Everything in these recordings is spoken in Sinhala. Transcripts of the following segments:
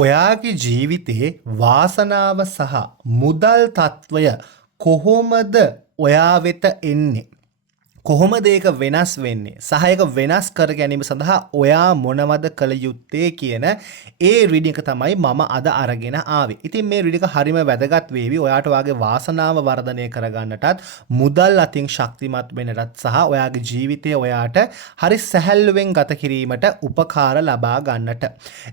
ඔයාගේ ජීවිතයේ වාසනාව සහ මුදල් තත්ත්වය කොහොමද ඔයා වෙත එන්නේ? කොහොමද ඒක වෙනස් වෙන්නේ? සහ ඒක වෙනස් කර ගැනීම සඳහා ඔයා මොනවද කළ යුත්තේ කියන ඒ රීඩින් එක තමයි මම අද අරගෙන ආවේ. ඉතින් මේ රීඩින් එක හරිම වැදගත් වේවි. ඔයාට ඔයාගේ වාසනාව වර්ධනය කරගන්නටත්, මුදල් අතින් ශක්තිමත් වෙන්නටත් සහ ඔයාගේ ජීවිතය ඔයාට හරි සැහැල්ලුවෙන් ගත කිරීමට උපකාර ලබා ගන්නට.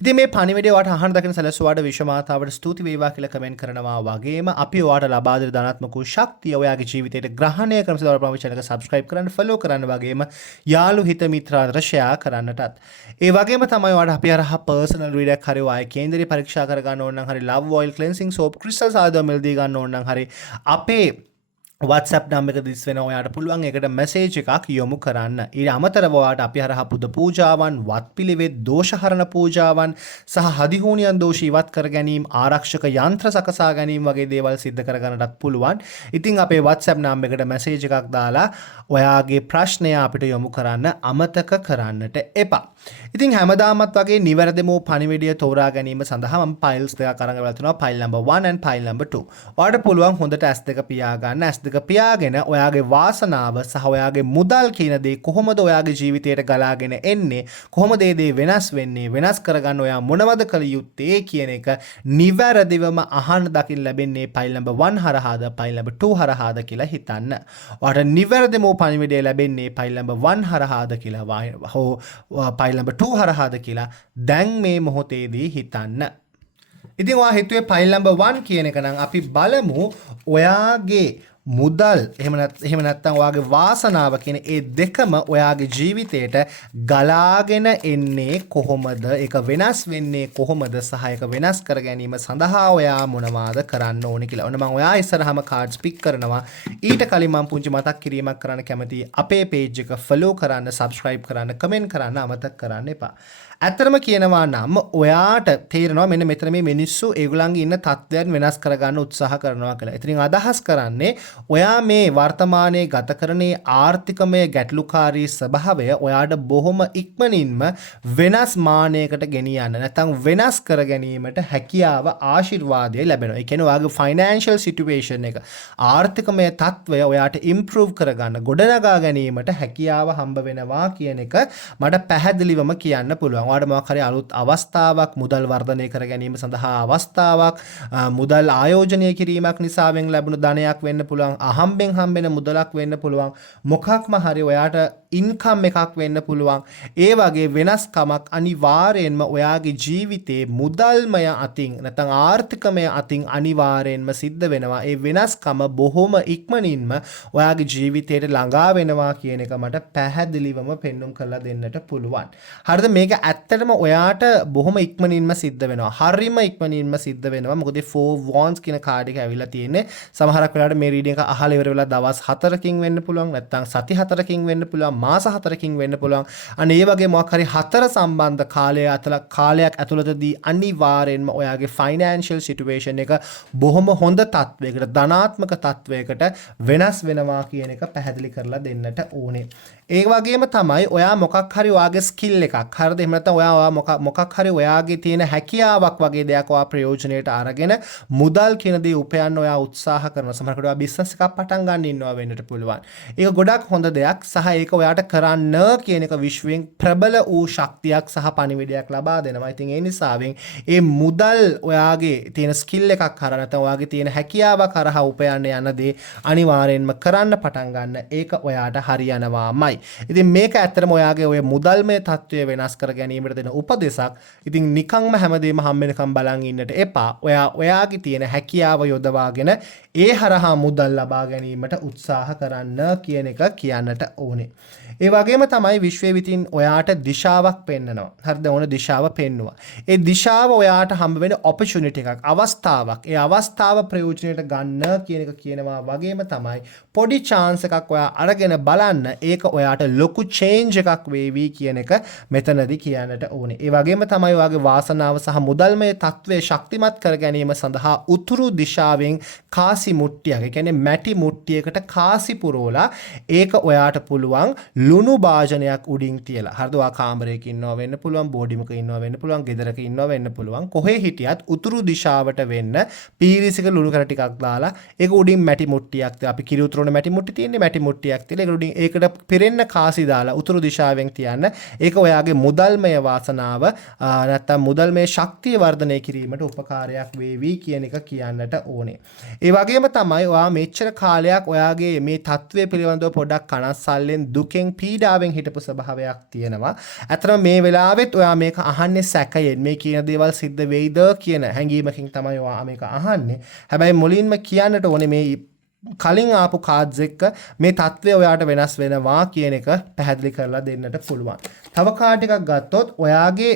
ඉතින් මේ පණිවිඩය ඔයාට අහන්න දකින සැලසුවාට විශ්වමාතාවට ස්තුති වේවා කියලා කමෙන්ට් කරනවා වගේම අපි ඔයාට ලබා දෙන ධනාත්මක වූ ශක්තිය ඔයාගේ ජීවිතයට ග්‍රහණය කරන සදවල ප්‍රාමි channel එක subscribe කරන්න, ෆලෝ කරන්න වගේම යාළු හිත මිත්‍රාන්තර ෂෙයා කරන්නටත්. ඒ වගේම තමයි ඔයාලට අපි අරහ පර්සනල් රීඩර් එකක් හරි ඔය කේන්දරේ පරීක්ෂා කර ගන්න ඕන නම් හරි ලව් ඔයිල් ක්ලෙන්සිං සෝප් ක්‍රිස්ටල් සාදව මෙල් දී ගන්න ඕන නම් හරි අපේ WhatsApp නම්බර එක දිස් වෙනවා. ඔයාට පුළුවන් ඒකට මැසේජ් එකක් යොමු කරන්න. ඊට අමතරව ඔයාට අපි හරහා පුද පූජාවන්, වත්පිළිවෙත්, දෝෂහරණ පූජාවන් සහ හදිහෝනියන් දෝෂ ඉවත් කර ගැනීම, ආරක්ෂක යන්ත්‍ර සකසා ගැනීම වගේ දේවල් සිද්ධ කර ගන්නටත් පුළුවන්. ඉතින් අපේ WhatsApp නම්බර එකට මැසේජ් එකක් දාලා ඔයාගේ ප්‍රශ්නය අපිට යොමු කරන්න අමතක කරන්නට එපා. ඉතින් හැමදාමත් වගේ නිවැරදිම පණිවිඩය තෝරා ගැනීම සඳහා මම ෆයිල්ස් දෙකක් අරන් වෙලා තිනවා. File number 1 and file number 2. ඔයාලට පුළුවන් හොඳට S2 පියා ගන්න. S2 පියාගෙන ඔයාගේ වාසනාව සහ ඔයාගේ මුදල් කියන දේ කොහොමද ඔයාගේ ජීවිතයට ගලාගෙන එන්නේ, කොහොමද ඒ දේ වෙනස් වෙන්නේ, වෙනස් කරගන්න ඔයා මොනවද කළ යුත්තේ කියන එක නිවැරදිවම අහන්න දකින්න ලැබෙන්නේ ෆයිල් නම්බර් 1 හරහාද ෆයිල් නම්බර් 2 හරහාද කියලා හිතන්න. ඔයාලට නිවැරදිම පණිවිඩය ලැබෙන්නේ ෆයිල් නම්බර් 1 හරහාද කියලා හෝ ෆයිල් නම්බර් 2 හරහාද කියලා දැන් මේ මොහොතේදී හිතන්න. ඉතින් ඔයා හිතුවේ ෆයිල් නම්බර් 1 කියන එක නම් අපි බලමු ඔයාගේ මුදල් එහෙම නැත්නම් ඔයාගේ වාසනාව කියන ඒ දෙකම ඔයාගේ ජීවිතයට ගලාගෙන එන්නේ කොහොමද, ඒක වෙනස් වෙන්නේ කොහොමද සහ ඒක වෙනස් කර ගැනීම සඳහා ඔයා මොනවාද කරන්න ඕනේ කියලා. ඔන්න මම ඔයා ඉස්සරහම කාඩ්ස් පික් කරනවා. ඊට කලින් මම පුංචි මතක් කිරීමක් කරන්න කැමතියි. අපේ page එක follow කරන්න, subscribe කරන්න, comment කරන්න අමතක කරන්න එපා. ඇත්තටම කියනවා නම් ඔයාට තේරෙනවා මෙන්න මෙතන මේ මිනිස්සු ඒගොල්ලන්ගේ ඉන්න තත්ත්වයන් වෙනස් කරගන්න උත්සාහ කරනවා කියලා. ඉතින් අදහස් කරන්නේ ඔයා මේ වර්තමානයේ ගත කරන ආර්ථිකමය ගැටලුකාරී ස්වභාවය ඔයාට බොහොම ඉක්මනින්ම වෙනස් මානයකට ගෙනියන්න නැත්නම් වෙනස් කර ගැනීමට හැකියාව ආශිර්වාදය ලැබෙනවා. ඒ කියන්නේ ඔයාගේ financial situation එක, ආර්ථිකමය තත්ත්වය ඔයාට improve කරගන්න, ගොඩනගා ගැනීමට හැකියාව හම්බ වෙනවා කියන එක මට පැහැදිලිවම කියන්න පුළුවන්. ඔයාට මොකක් හරි අලුත් අවස්ථාවක්, මුදල් වර්ධනය කර ගැනීම සඳහා අවස්ථාවක්, මුදල් ආයෝජනය කිරීමක් නිසාවෙන් ලැබුණු ධනයක් වෙන්න පුළුවන්, අහම්බෙන් හම්බෙන මුදලක් වෙන්න පුළුවන්, මොකක්ම හරි ඔයාට ඉන්කම් එකක් වෙන්න පුළුවන්. ඒ වගේ වෙනස්කමක් අනිවාර්යෙන්ම ඔයාගේ ජීවිතේ මුදල්මය අතින් නැත්නම් ආර්ථිකමය අතින් අනිවාර්යෙන්ම සිද්ධ වෙනවා. ඒ වෙනස්කම බොහොම ඉක්මනින්ම ඔයාගේ ජීවිතයට ළඟා වෙනවා කියන එක මට පැහැදිලිවම පෙන්눔 කරලා දෙන්නට පුළුවන්. හරිද? මේක ඇත්තටම ඔයාට බොහොම ඉක්මනින්ම සිද්ධ වෙනවා. හරිම ඉක්මනින්ම සිද්ධ වෙනවා. මොකද 4 wands කියන කාඩ් එක ඇවිල්ලා තියෙන්නේ. සමහරක් වෙලාවට මේ රීඩින් එක අහලා ඉවර වෙලා දවස් 4කින් වෙන්න පුළුවන්, නැත්නම් සති 4කින් වෙන්න පුළුවන්, මාස 4කින් වෙන්න පුළුවන්. අන්න ඒ වගේ මොකක් හරි 4 සම්බන්ධ කාලයක් ඇතුළතදී අනිවාර්යෙන්ම ඔයාගේ financial situation එක බොහොම හොඳ තත්වයකට, ධනාත්මක තත්වයකට වෙනස් වෙනවා කියන එක පැහැදිලි කරලා දෙන්නට ඕනේ. ඒ වගේම තමයි ඔයා මොකක් හරි ඔයාගේ ස්කිල් එකක්, හරිද? එහෙම නැත්නම් ඔයා මොකක් හරි ඔයාගේ තියෙන හැකියාවක් වගේ දෙයක් ඔයා ප්‍රයෝජනයට අරගෙන මුදල් කියන දේ උපයන්න ඔයා උත්සාහ කරනවා. සමහරකට ඔයා බිස්නස් එකක් පටන් ගන්න ඉන්නවා වෙන්නට පුළුවන්. ඒක ගොඩක් හොඳ දෙයක් සහ ඒක ඔයාට කරන්න කියන එක විශ්වයෙන් ප්‍රබල වූ ශක්තියක් සහ පණිවිඩයක් ලබා දෙනවා. ඉතින් ඒ නිසාවෙන් ඒ මුදල් ඔයාගේ තියෙන ස්කිල් එකක් හරහා නැත්නම් ඔයාගේ තියෙන හැකියාවක් හරහා උපයන්න යන දේ අනිවාර්යෙන්ම කරන්න පටන් ගන්න. ඒක ඔයාට හරියනවාමයි. ඉතින් මේක ඇත්තටම ඔයාගේ ඔය මුදල්මය තත්ත්වය වෙනස් කර ගැනීමට දෙන උපදෙසක්. ඉතින් නිකන්ම හැමදේම හම්බෙනකම් බලන් ඉන්නට එපා. ඔයාගේ තියෙන හැකියාව යොදවාගෙන ඒ හරහා මුදල් ලබා ගැනීමට උත්සාහ කරන්න කියන එක කියන්නට ඕනේ. ඒ වගේම තමයි විශ්වයේ විතින් ඔයාට දිශාවක් පෙන්නනවා. හරිද? ඕන දිශාව පෙන්නවා. ඒ දිශාව ඔයාට හම්බ වෙන opportunity එකක්, අවස්ථාවක්. ඒ අවස්ථාව ප්‍රයෝජනයට ගන්න කියන එක කියනවා. වගේම තමයි පොඩි chance එකක් ඔයා අරගෙන බලන්න. ඒක ඔයා ඔයාට ලොකු චේන්ජ් එකක් වේවි කියන එක මෙතනදී කියන්නට ඕනේ. ඒ වගේම තමයි ඔයාගේ වාසනාව සහ මුදල්මය තත්ත්වය ශක්තිමත් කර ගැනීම සඳහා උතුරු දිශාවෙන් කාසි මුට්ටියක්, ඒ කියන්නේ මැටි මුට්ටියකට කාසි පුරවලා ඒක ඔයාට පුළුවන් ලුණු භාජනයක් උඩින් තියලා. හරිද? ඔයා කාමරයක ඉන්නවා වෙන්න පුළුවන්, බෝඩිමක ඉන්නවා වෙන්න පුළුවන්, ගෙදරක ඉන්නවා වෙන්න පුළුවන්. කොහේ හිටියත් උතුරු දිශාවට වෙන්න පීරිසික ලුණු කර ටිකක් දාලා ඒක උඩින් මැටි මුට්ටියක්, අපි කිරි උතුරන මැටි මුට්ටි තියෙන්නේ, මැටි මුට්ටියක් තියලා ඒක උඩින් ඒකට පිරෙන්න කාසි දාලා උතුරු දිශාවෙන් තියන්න. ඒක ඔයාගේ මුදල්මය වාසනාව නැත්තම් මුදල්මය ශක්තිය වර්ධනය කිරීමට උපකාරයක් වේවි කියන එක කියන්නට ඕනේ. ඒ වගේම තමයි ඔයා මෙච්චර කාලයක් ඔයාගේ මේ තත්ත්වය පිළිබඳව පොඩක් කනස්සල්ලෙන් දුකෙන් පීඩාවෙන් හිටපු ස්වභාවයක් තියෙනවා. අතරම මේ වෙලාවෙත් ඔයා මේක අහන්නේ සැකයෙන්, මේ කියන දේවල් සිද්ධ වෙයිද කියන හැඟීමකින් තමයි ඔයා මේක අහන්නේ. හැබැයි මුලින්ම කියන්නට ඕනේ මේ කලින් ආපු කාඩ්ස් එක්ක මේ තත්ත්වය ඔයාට වෙනස් වෙනවා කියන එක පැහැදිලි කරලා දෙන්නට පුළුවන්. තව කාඩ් එකක් ගත්තොත් ඔයාගේ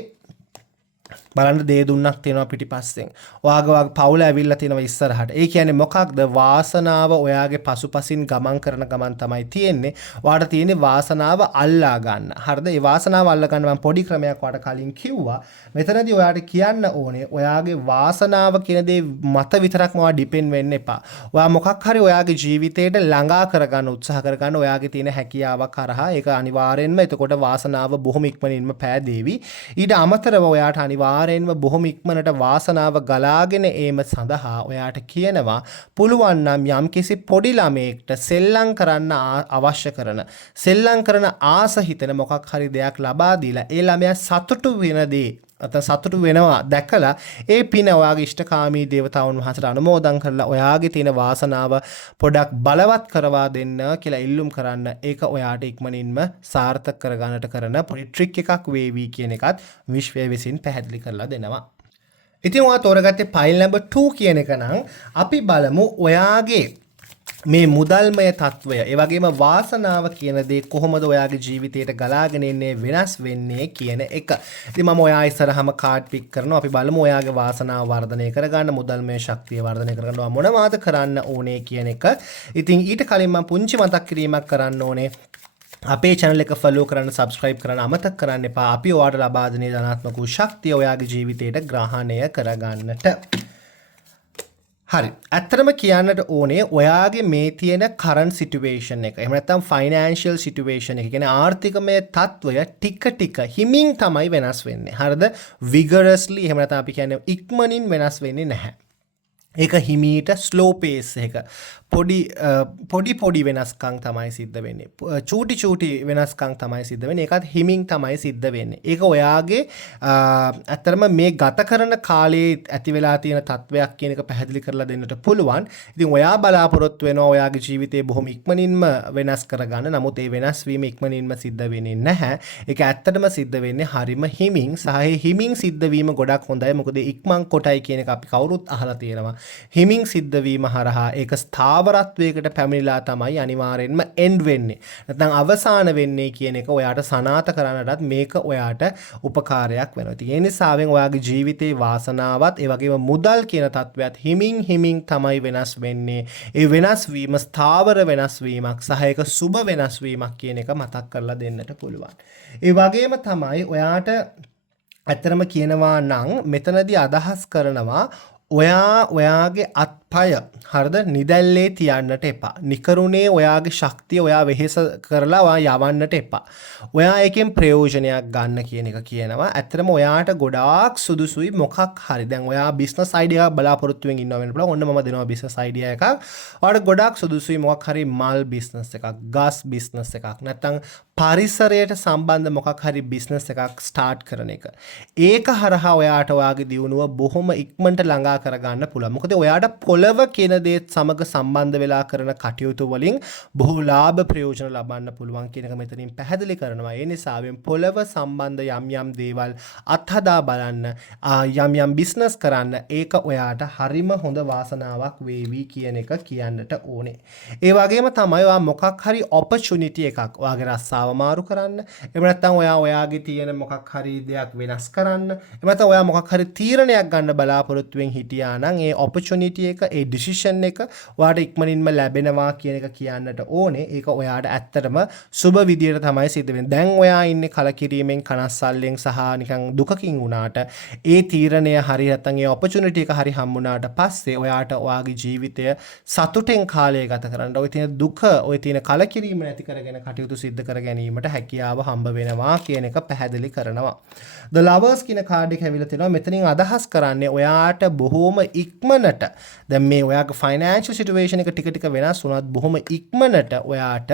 බලන්න දේ දුන්නක් තියෙනවා පිටිපස්සෙන්. ඔයාගේ පවුල ඇවිල්ලා තියෙනවා ඉස්සරහට. ඒ කියන්නේ මොකක්ද? වාසනාව ඔයාගේ පසුපසින් ගමන් කරන ගමන් තමයි තියෙන්නේ. ඔයාට තියෙන්නේ වාසනාව අල්ලා ගන්න. හරිද? ඒ වාසනාව අල්ලා ගන්න මම පොඩි ක්‍රමයක් ඔයාට කලින් කිව්වා. මෙතනදී ඔයාට කියන්න ඕනේ ඔයාගේ වාසනාව කියන දේ මත විතරක්ම ඔයා ඩිපෙන්ඩ් වෙන්න එපා. ඔයා මොකක් හරි ඔයාගේ ජීවිතේට ළඟා කරගන්න උත්සාහ කරගන්න ඔයාගේ තියෙන හැකියාවක් කරහා ඒක අනිවාර්යෙන්ම එතකොට වාසනාව බොහොම ඉක්මනින්ම පෑදේවි. ඊට අමතරව ඔයාට අනිවාර්යෙන්ම බොහොම ඉක්මනට වාසනාව ගලාගෙන ඒම සඳහා ඔයාට කියනවා පුළුවන් නම් යම්කිසි පොඩි ළමයෙක්ට සෙල්ලම් කරන්න අවශ්‍ය කරන සෙල්ලම් කරන ආස හිතෙන මොකක් හරි දෙයක් ලබා දීලා ඒ ළමයා සතුටු වෙන දේ සතුටු වෙනවා දැකලා ඒ පින ඔයාගේ ඉෂ්ඨකාමී දේවතාවුන් වහන්සේට අනුමෝදන් කරලා ඔයාගේ තියෙන වාසනාව පොඩක් බලවත් කරවා දෙන්න කියලා ඉල්ලුම් කරන්න. ඒක ඔයාට ඉක්මනින්ම සාර්ථක කරගන්නට කරන පොඩි ට්‍රික් එකක් වේවි කියන එකත් විශ්වය විසින් පැහැදිලි කරලා දෙනවා. ඉතින් ඔයා තෝරගත්තේ පයිල් නම්බර් 2 කියන එක නම් අපි බලමු ඔයාගේ මේ මුදල්මය තත්ත්වය, ඒ වගේම වාසනාව කියන දේ කොහොමද ඔයාගේ ජීවිතයට ගලාගෙන එන්නේ, වෙනස් වෙන්නේ කියන එක. ඉතින් මම ඔයා ඉස්සරහම කාඩ් පික් කරනවා. අපි බලමු ඔයාගේ වාසනාව වර්ධනය කරගන්න, මුදල්මය ශක්තිය වර්ධනය කරගන්න මොනවද කරන්න ඕනේ කියන එක. ඉතින් ඊට කලින් මම පුංචි මතක් කිරීමක් කරන්න ඕනේ. අපේ channel එක follow කරන්න, subscribe කරන්න අමතක කරන්න එපා. අපි ඔයාට ලබා දෙන ධනාත්මක වූ ශක්තිය ඔයාගේ ජීවිතයට ග්‍රහණය කරගන්නට. හරි. ඇත්තටම කියන්නට ඕනේ ඔයාගේ මේ තියෙන current situation එක. එහෙම නැත්නම් financial situation එක. කියන්නේ ආර්ථිකමය තත්ත්වය ටික ටික හිමින් තමයි වෙනස් වෙන්නේ. හරිද? vigorously එහෙම නැත්නම් අපි කියන්නේ ඉක්මනින් වෙනස් වෙන්නේ නැහැ. ඒක හිමීට slow pace එක. පොඩි වෙනස්කම් තමයි සිද්ධ වෙන්නේ. චූටි වෙනස්කම් තමයි සිද්ධ වෙන්නේ. ඒකත් හිමින් තමයි සිද්ධ වෙන්නේ. ඒක ඔයාගේ ඇත්තටම මේ ගත කරන කාලේ ඇති වෙලා තියෙන තත්වයක් කියන එක පැහැදිලි කරලා දෙන්නට පුළුවන්. ඉතින් ඔයා බලාපොරොත්තු වෙනවා ඔයාගේ ජීවිතේ බොහොම ඉක්මනින්ම වෙනස් කරගන්න. නමුත් ඒ වෙනස් වීම ඉක්මනින්ම සිද්ධ වෙන්නේ නැහැ. ඒක ඇත්තටම සිද්ධ වෙන්නේ හරිම හිමින්. සහ හිමින් සිද්ධ වීම ගොඩක් හොඳයි. මොකද ඉක්මන් කොටයි කියන එක අපි කවුරුත් අහලා තියෙනවා. හිමින් සිද්ධ වීම හරහා ඒක ස්ථාවරත්වයකට පැමිණිලා තමයි අනිවාර්යෙන්ම end වෙන්නේ. නැත්නම් අවසාන වෙන්නේ කියන එක ඔයාට සනාථ කරන්නටත් මේක ඔයාට උපකාරයක් වෙනවා. ඉතින් ඒ නිසාවෙන් ඔයාගේ ජීවිතේ වාසනාවත් ඒ වගේම මුදල් කියන තත්වයක් හිමින් තමයි වෙනස් වෙන්නේ. ඒ වෙනස් වීම ස්ථාවර වෙනස් වීමක් සහ ඒක සුබ වෙනස් වීමක් කියන එක මතක් කරලා දෙන්නට පුළුවන්. ඒ වගේම තමයි ඔයාට ඇත්තරම කියනවා නම් මෙතනදී අදහස් කරනවා ඔයාගේ අත්පය හරිද නිදැල්ලේ තියන්නට එපා. නිකරුණේ ඔයාගේ ශක්තිය ඔයා වෙහෙස කරලා ඔයා යවන්නට එපා. ඔයා එකෙන් ප්‍රයෝජනයක් ගන්න කියන එක කියනවා. ඇත්තටම ඔයාට ගොඩාක් සුදුසුයි මොකක් හරි. දැන් ඔයා බිස්නස් අයිඩියා එකක් බලාපොරොත්තු වෙන්න වෙන්න පුළුවන්. ඔන්න මම දෙනවා බිස්නස් අයිඩියා එකක්. ඔයාට ගොඩාක් සුදුසුයි මොකක් හරි මල් බිස්නස් එකක්, ගස් බිස්නස් එකක්, නැත්නම් පරිසරයට සම්බන්ධ මොකක් හරි බිස්නස් එකක් ස්ටාර්ට් කරන එක. ඒක හරහා ඔයාට ඔයාගේ දියුණුව බොහොම ඉක්මනට ළඟා කරගන්න පුළුවන්. මොකද ඔයාට පොළව කියන දේත් සමග සම්බන්ධ වෙලා කරන කටයුතු වලින් බොහෝ ලාභ ප්‍රයෝජන ලබන්න පුළුවන් කියන එක මෙතනින් පැහැදිලි කරනවා. ඒ නිසාවෙන් පොළව සම්බන්ධ යම් දේවල් අත්හදා බලන්න, යම් බිස්නස් කරන්න ඒක ඔයාට හරිම හොඳ වාසනාවක් වේවි කියන එක කියන්නට ඕනේ. ඒ වගේම තමයි ඔයා මොකක් හරි opportunity එකක් ඔයාගේ රස්සාව රටාව මාරු කරන්න. එහෙම නැත්නම් ඔයාගේ තියෙන මොකක් හරි දෙයක් වෙනස් කරන්න. එහෙම නැත්නම් ඔයා මොකක් හරි තීරණයක් ගන්න බලාපොරොත්තුෙන් හිටියා නම් ඒ opportunity එක, ඒ decision එක ඔයාට ඉක්මනින්ම ලැබෙනවා කියන එක කියන්නට ඕනේ. ඒක ඔයාට ඇත්තටම සුබ විදියට තමයි සිද්ධ වෙන්නේ. දැන් ඔයා ඉන්නේ කලකිරීමෙන්, කනස්සල්ලෙන් සහ නිකන් දුකකින් වුණාට ඒ තීරණය හරි නැත්නම් ඒ opportunity එක හරි හම්බුණාට පස්සේ ඔයාට ඔයාගේ ජීවිතය සතුටෙන් කාලය ගත කරන්න, ඔය තියෙන දුක, ඔය තියෙන කලකිරීම නැති කරගෙන කටයුතු සිද්ධ කර ගැනීමට හැකියාව හම්බ වෙනවා කියන එක පැහැදිලි කරනවා. The Lovers කියන කාඩ් එක ඇවිල්ලා තිනවා. මෙතනින් අදහස් කරන්නේ ඔයාට බොහොම ඉක්මනට දැන් මේ ඔයාගේ financial situation එක ටික ටික වෙනස් වුණත් බොහොම ඉක්මනට ඔයාට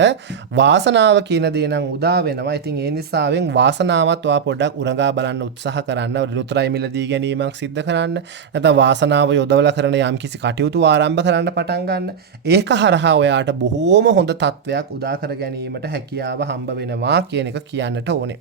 වාසනාව කියන දේ නම් උදා වෙනවා. ඉතින් ඒ නිසාවෙන් වාසනාවත් ඔයා පොඩ්ඩක් උරගා බලන්න උත්සාහ කරන්න. ලුතරයි මිලදී ගැනීමක් සිද්ධ කරන්න. නැත්නම් වාසනාව යොදවලා කරන යම්කිසි කටයුතු ආරම්භ කරන්න පටන් ගන්න. ඒක හරහා ඔයාට බොහෝම හොඳ තත්වයක් උදා කර ගැනීමට හැකියාව හම්බ වෙනවා කියන එක කියන්නට ඕනේ.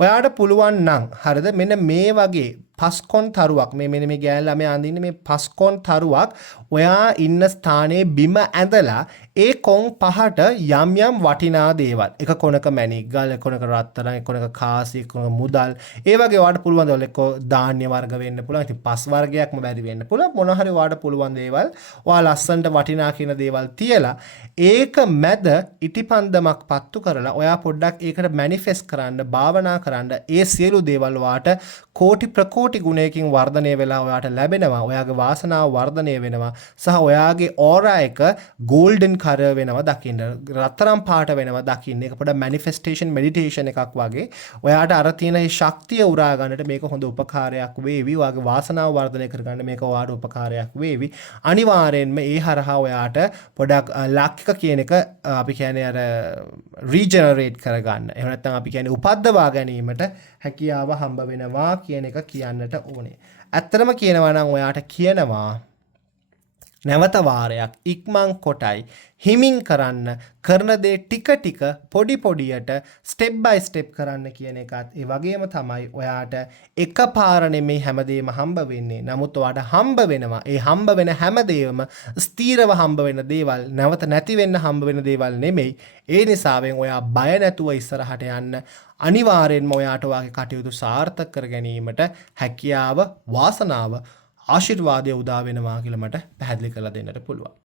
ඔයාට පුළුවන් නම් හරිද මෙන්න මේ වගේ පස්කොන් තරුවක් මෙන්න මේ ගෑන් ළමයා අඳින්නේ මේ පස්කොන් තරුවක් ඔයා ඉන්න ස්ථානයේ බිම ඇඳලා ඒ කොන් පහට යම් යම් වටිනා දේවල් එක කොනක මැණික් ගල් කොනක රත්තරන් එක කොනක කාසි එක කොනක මුදල් ඒ වගේ ඔයාට පුළුවන් දේවල් එක්ක ධාන්‍ය වර්ග වෙන්න පුළුවන්. ඉතින් පස් වර්ගයක්ම බැරි වෙන්න පුළුවන්. මොන හරි ඔයාට පුළුවන් දේවල් ඔයා ලස්සනට වටිනා කියන දේවල් තියලා ඒක මැද ඉටිපන්දමක් පත්තු කරලා ඔයා පොඩ්ඩක් ඒකට මැනිෆෙස්ට් කරන්න භාවනා කරන්න ඒ සියලු දේවල් ඔයාට කෝටි ප්‍රකෝටි ගුණයකින් වර්ධනය වෙලා ඔයාට ලැබෙනවා. ඔයාගේ වාසනාව වර්ධනය වෙනවා. සහ ඔයාගේ ඕරා එක ගෝල්ඩන් කලර් වෙනවා දකින්න. රත්තරන් පාට වෙනවා දකින්න. ඒක පොඩ්ඩක් මැනිෆෙස්ටේෂන් මෙඩිටේෂන් එකක් වගේ. ඔයාට අර තියෙන මේ ශක්තිය උරා ගන්නට මේක හොඳ උපකාරයක් වේවි. ඔයාගේ වාසනාව වර්ධනය කරගන්න මේක ඔයාට උපකාරයක් වේවි. අනිවාර්යෙන්ම ඒ හරහා ඔයාට පොඩ්ඩක් ලක් එක කියන එක අපි කියන්නේ අර රීජෙනරේට් කරගන්න. එහෙම නැත්නම් අපි කියන්නේ උපද්දවා ගැනීමට හැකියාව හම්බ වෙනවා කියන එක කියන්නට ඕනේ. ඇත්තටම කියනවා නම් ඔයාට කියනවා නැවත වාරයක් ඉක්මන් කොටයි හිමින් කරන්න කරන දේ ටික ටික පොඩි පොඩියට ස්ටෙප් බයි ස්ටෙප් කරන්න කියන එකත් ඒ වගේම තමයි ඔයාට එකපාර නෙමෙයි හැමදේම හම්බ වෙන්නේ. නමුත් ඔයාට හම්බ වෙනවා. ඒ හම්බ වෙන හැමදේම ස්ථීරව හම්බ වෙන දේවල්, නැවත නැති වෙන්න හම්බ වෙන දේවල් නෙමෙයි. ඒ නිසාවෙන් ඔයා බය නැතුව ඉස්සරහට යන්න අනිවාර්යෙන්ම ඔයාට ඔයාගේ කටයුතු සාර්ථක කර ගැනීමට හැකියාව, වාසනාව, ආශිර්වාදය උදා වෙනවා කියලා මට පැහැදිලි කරලා දෙන්නට පුළුවන්.